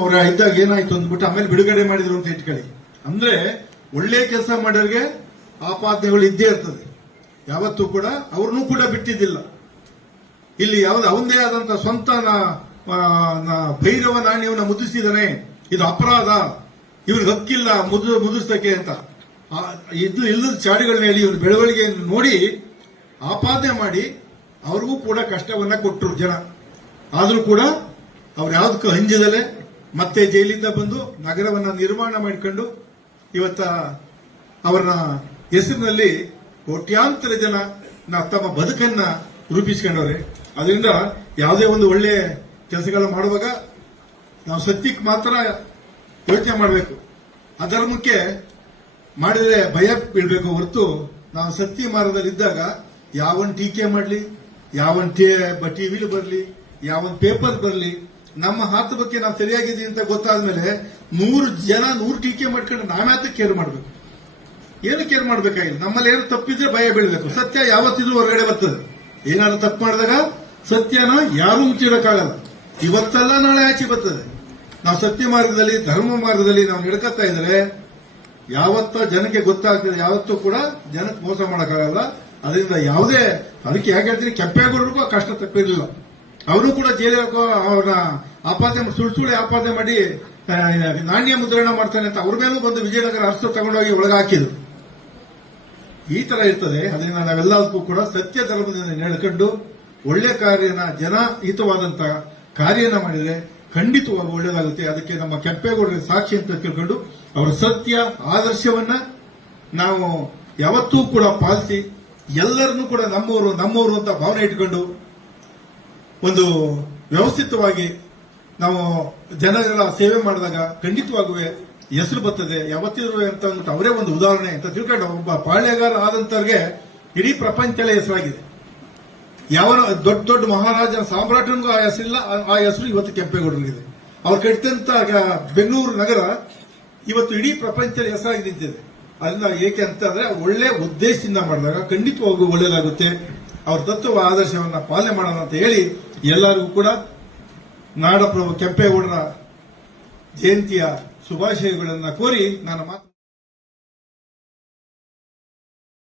ಅವರ ಇದ್ದಾಗ ಏನಾಯ್ತು ಅಂದ್ಬಿಟ್ಟು ಆಮೇಲೆ ಬಿಡುಗಡೆ ಮಾಡಿದ್ರು ಅಂತ ಇಟ್ಕೊಳ್ಳಿ. ಅಂದ್ರೆ ಒಳ್ಳೆ ಕೆಲಸ ಮಾಡೋರಿಗೆ ಆಪಾದನೆಗಳು ಇದ್ದೇ ಇರ್ತದೆ. ಯಾವತ್ತೂ ಕೂಡ ಅವ್ರನ್ನೂ ಕೂಡ ಬಿಟ್ಟಿದ್ದಿಲ್ಲ. ಇಲ್ಲಿ ಯಾವ್ದು ಅವಂದೇ ಆದಂತ ಸ್ವಂತ ಭೈರವ ನಾಣ್ಯವನ್ನ ಮುದ್ರಿಸಿದಾನೆ, ಇದು ಅಪರಾಧ, ಇವ್ರಿಗೆ ಹಕ್ಕಿಲ್ಲ ಮುದ್ರಿಸಕ್ಕೆ ಅಂತ ಇದು ಇಲ್ಲದ ಚಾಡಿಗಳನ್ನ ಹೇಳಿ ಇವ್ರ ಬೆಳವಣಿಗೆ ನೋಡಿ ಆಪಾದನೆ ಮಾಡಿ ಅವ್ರಿಗೂ ಕೂಡ ಕಷ್ಟವನ್ನ ಕೊಟ್ಟರು ಜನ. ಆದ್ರೂ ಕೂಡ ಅವ್ರು ಯಾವ್ದಕ್ಕೂ ಹಂಜದಲೆ ಮತ್ತೆ ಜೈಲಿಂದ ಬಂದು ನಗರವನ್ನ ನಿರ್ಮಾಣ ಮಾಡಿಕೊಂಡು ಇವತ್ತ ಅವರ ಹೆಸರಿನಲ್ಲಿ ಕೋಟ್ಯಾಂತರ ಜನ ತಮ್ಮ ಬದುಕನ್ನ ರೂಪಿಸಿಕೊಂಡವ್ರೆ. ಅದರಿಂದ ಯಾವುದೇ ಒಂದು ಒಳ್ಳೆ ಕೆಲಸಗಳು ಮಾಡುವಾಗ ನಾವು ಸತ್ಯಕ್ಕೆ ಮಾತ್ರ ಯೋಚನೆ ಮಾಡಬೇಕು. ಅಧರ್ಮಕ್ಕೆ ಮಾಡಿದ್ರೆ ಭಯ ಬೀಳ್ಬೇಕು ಹೊರತು ನಾವು ಸತ್ಯ ಮಾರ್ಗದಲ್ಲಿದ್ದಾಗ ಯಾವನ್ ಟೀಕೆ ಮಾಡಲಿ, ಯಾವನ್ ಟಿವಿಲಿ ಬರಲಿ, ಯಾವನ್ ಪೇಪರ್ ಬರಲಿ, ನಮ್ಮ ಹಾತ ಬಗ್ಗೆ ನಾವು ಸರಿಯಾಗಿದ್ದೀವಿ ಅಂತ ಗೊತ್ತಾದ್ಮೇಲೆ 100 ಟೀಕೆ ಮಾಡ್ಕೊಂಡು ನಾವ್ಯಾತ ಕೇರ್ ಮಾಡಬೇಕು? ಏನು ಕೇರ್ ಮಾಡಬೇಕಾಗಿಲ್ಲ. ನಮ್ಮಲ್ಲಿ ಏನು ತಪ್ಪಿದ್ರೆ ಭಯ ಬೀಳಬೇಕು. ಸತ್ಯ ಯಾವತ್ತಿದ್ರೂ ಹೊರಗಡೆ ಬರ್ತದೆ. ಏನಾದ್ರು ತಪ್ಪು ಮಾಡಿದಾಗ ಸತ್ಯನ ಯಾರೂ ಮುಚ್ಚಿಡಕ್ಕಾಗಲ್ಲ. ಇವತ್ತಲ್ಲ ನಾಳೆ ಆಚೆ ಬರ್ತದೆ. ನಾವು ಸತ್ಯ ಮಾರ್ಗದಲ್ಲಿ, ಧರ್ಮ ಮಾರ್ಗದಲ್ಲಿ ನಾವು ನಡ್ಕತ್ತಾ ಇದ್ರೆ ಯಾವತ್ತ ಜನಕ್ಕೆ ಗೊತ್ತಾಗ್ತದೆ. ಯಾವತ್ತೂ ಕೂಡ ಜನಕ್ಕೆ ಮೋಸ ಮಾಡಕ್ಕಾಗಲ್ಲ. ಅದರಿಂದ ಯಾವುದೇ ಅದಕ್ಕೆ ಯಾಕೆ ಹೇಳ್ತೀನಿ, ಕೆಂಪೇಗೌಡರಿಗೂ ಕಷ್ಟ ತಪ್ಪಿರಲಿಲ್ಲ. ಅವರು ಕೂಡ ಜೈಲಿಗೆ ಅವ್ರನ್ನ ಆಪಾದನೆ ಸುಳ್ಳು ಆಪಾದನೆ ಮಾಡಿ ನಾಣ್ಯ ಮುದ್ರಣ ಮಾಡ್ತಾನೆ ಅಂತ ಅವ್ರ ಮೇಲೂ ಬಂದು ವಿಜಯನಗರ ಅರಸರು ತಗೊಂಡೋಗಿ ಒಳಗೆ ಹಾಕಿದ್ರು. ಈ ತರ ಇರ್ತದೆ. ಅದರಿಂದ ನಾವೆಲ್ಲದಕ್ಕೂ ಕೂಡ ಸತ್ಯ ಧರ್ಮದಿಂದ ನಡ್ಕೊಂಡು ಒಳ್ಳೆ ಕಾರ್ಯನ, ಜನ ಹಿತವಾದಂತ ಕಾರ್ಯನ ಮಾಡಿದ್ರೆ ಖಂಡಿತವಾಗಿ ಒಳ್ಳೇದಾಗುತ್ತೆ. ಅದಕ್ಕೆ ನಮ್ಮ ಕೆಂಪೇಗೌಡರಿಗೆ ಸಾಕ್ಷಿ ಅಂತ ತಿಳ್ಕೊಂಡು ಅವರ ಸತ್ಯ ಆದರ್ಶವನ್ನ ನಾವು ಯಾವತ್ತೂ ಕೂಡ ಪಾಲಿಸಿ ಎಲ್ಲರನ್ನೂ ಕೂಡ ನಮ್ಮವರು ಅಂತ ಭಾವನೆ ಇಟ್ಕೊಂಡು ಒಂದು ವ್ಯವಸ್ಥಿತವಾಗಿ ನಾವು ಜನಗಳ ಸೇವೆ ಮಾಡಿದಾಗ ಖಂಡಿತವಾಗೂ ಹೆಸರು ಬರ್ತದೆ. ಯಾವತ್ತಿದ್ರು ಅಂತ ಅಂದ್ಬಿಟ್ಟು ಅವರೇ ಒಂದು ಉದಾಹರಣೆ ಅಂತ ತಿಳ್ಕೊಂಡು ಒಬ್ಬ ಪಾಳ್ಯಗಾರ ಆದಂತವ್ರಿಗೆ ಇಡೀ ಪ್ರಪಂಚದಲ್ಲೇ ಹೆಸರಾಗಿದೆ. ಯಾವ ದೊಡ್ಡ ದೊಡ್ಡ ಮಹಾರಾಜನ ಸಾಮ್ರಾಟನಿಗೂ ಆ ಹೆಸರಿಲ್ಲ, ಆ ಹೆಸರು ಇವತ್ತು ಕೆಂಪೇಗೌಡರಿಗಿದೆ. ಅವ್ರು ಕಟ್ಟಿದಂತ ಬೆಂಗಳೂರು ನಗರ ಇವತ್ತು ಇಡೀ ಪ್ರಪಂಚದಲ್ಲಿ ಹೆಸರಾಗಿ ನಿಂತಿದೆ. ಅದರಿಂದ ಏಕೆ ಅಂತಂದ್ರೆ ಒಳ್ಳೆ ಉದ್ದೇಶದಿಂದ ಮಾಡಿದಾಗ ಖಂಡಿತವಾಗೂ ಒಳ್ಳೇದಾಗುತ್ತೆ. ಅವ್ರ ತತ್ವ ಆದರ್ಶವನ್ನ ಪಾಲನೆ ಮಾಡೋಣ ಅಂತ ಹೇಳಿ ಎಲ್ಲರಿಗೂ ಕೂಡ ನಾಡಪ್ರಭು ಕೆಂಪೇಗೌಡರ ಜಯಂತಿಯ ಶುಭಾಶಯಗಳನ್ನು ಕೋರಿ ನಾನು